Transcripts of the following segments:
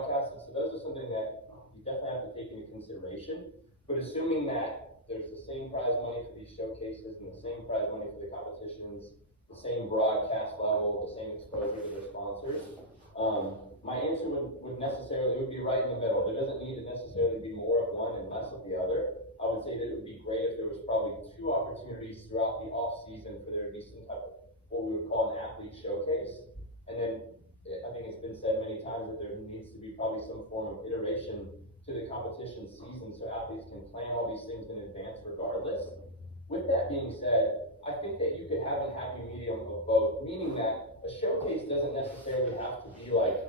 broadcasted, so those are something that you definitely have to take into consideration. But assuming that there's the same prize money for these showcases and the same prize money for the competitions, the same broadcast level, the same exposure to their sponsors, my answer would be right in the middle. There doesn't need to necessarily be more of one and less of the other. I would say that it would be great if there was probably 2 opportunities throughout the off season for there to be some type of what we would call an athlete showcase. And then I think it's been said many times that there needs to be probably some form of iteration to the competition season so athletes can plan all these things in advance regardless. With that being said, I think that you could have a happy medium of both, meaning that a showcase doesn't necessarily have to be like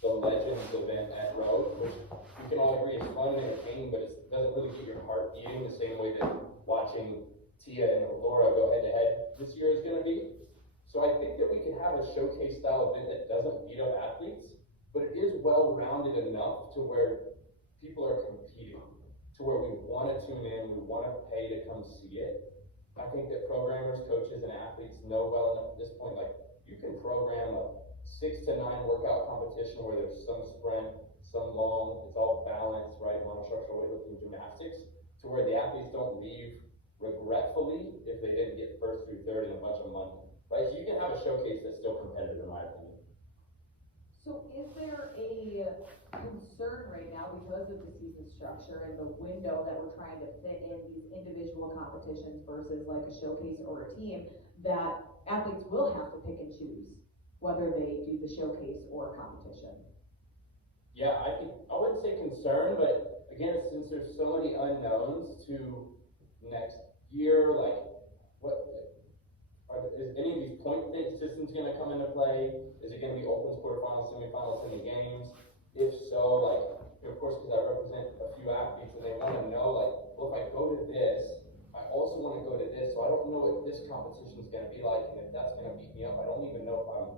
the Legends event at Rogue, which we can all agree is fun and entertaining, but it doesn't really get your heart beating the same way that watching Tia and Laura go head to head this year is going to be. So I think that we can have a showcase style event that doesn't beat up athletes, but it is well rounded enough to where people are competing, to where we want to tune in, we want to pay to come see it. I think that programmers, coaches, and athletes know well enough at this point, like you can program a 6 to 9 workout competition where there's some sprint, some long, it's all balanced, right? Monostructural weightlifting, gymnastics, to where the athletes don't leave regretfully if they didn't get first through third in a bunch of money, right? So you can have a showcase that's still competitive, in my opinion. So is there a concern right now because of the season structure and the window that we're trying to fit in these individual competitions versus like a showcase or a team, that athletes will have to pick and choose whether they do the showcase or competition? Yeah, I wouldn't say concern, but again, since there's so many unknowns to next year, like is any of these point systems going to come into play? Is it going to be opens, quarterfinals, semifinals, semi-games? If so, like, of course, because I represent a few athletes and they want to know, like, well, if I go to this, I also want to go to this, so I don't know what this competition is going to be like, and if that's going to beat me up, I don't even know if I'm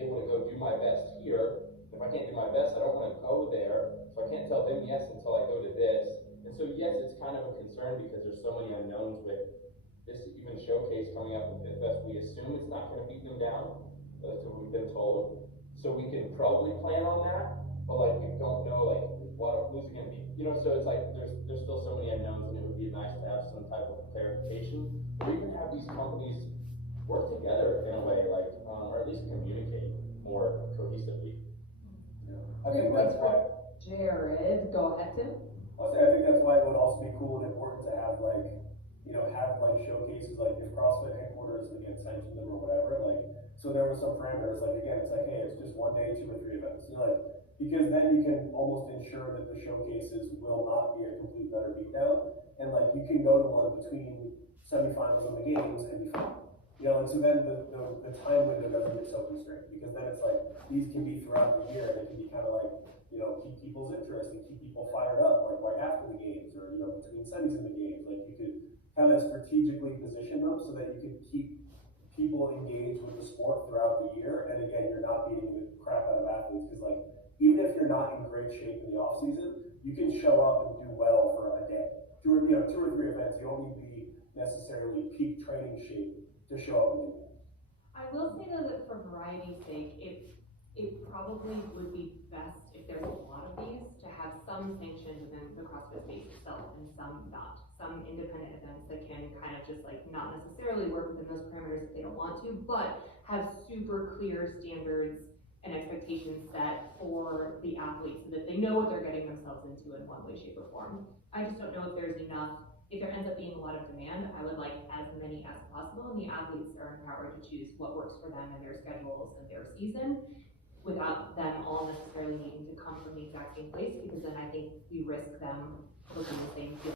able to go do my best here. If I can't do my best, I don't want to go there, so I can't tell them yes until I go to this. And so, yes, it's kind of a concern because there's so many unknowns with this even showcase coming up in Fifth Fest. We assume it's not going to beat them down. That's what we've been told. So we can probably plan on that, but like we don't know like who's it going to be. You know, so it's like there's still so many unknowns, and it would be nice to have some type of clarification, or even have these companies work together in a way, like or at least communicate more cohesively. Yeah. I think that's why. Jared, go ahead, Tim. I think that's why it would also be cool and important to have like, have like showcases, like if CrossFit headquarters again sanctioned them or whatever, like so there were some parameters, like again, it's like, hey, it's just 1 day, 2 or 3 events. Like because then you can almost ensure that the showcases will not be a complete better beatdown, and like you can go to one between semifinals and the games and be fine. And so then the time window doesn't get so constrained, because then it's like these can be throughout the year, and it can be kind of like, keep people's interest and keep people fired up, like right after the games or between semis and the games. Like you could kind of strategically position them so that you can keep people engaged with the sport throughout the year. And again, you're not beating the crap out of athletes, because like even if you're not in great shape in the off season, you can show up and do well for a day. 2 or 3 events. You don't need to be necessarily peak training shape to show up and do that. I will say though that for variety's sake, it probably would be best if there's a lot of these to have some sanctioned within the CrossFit space itself and some not. Some independent events that can kind of just like not necessarily work within those parameters if they don't want to, but have super clear standards and expectations set for the athletes so that they know what they're getting themselves into in one way, shape, or form. I just don't know if there's enough. If there ends up being a lot of demand, I would like as many as possible, and the athletes are empowered to choose what works for them and their schedules and their season, without them all necessarily needing to come from the exact same place, because then I think we risk them looking the same.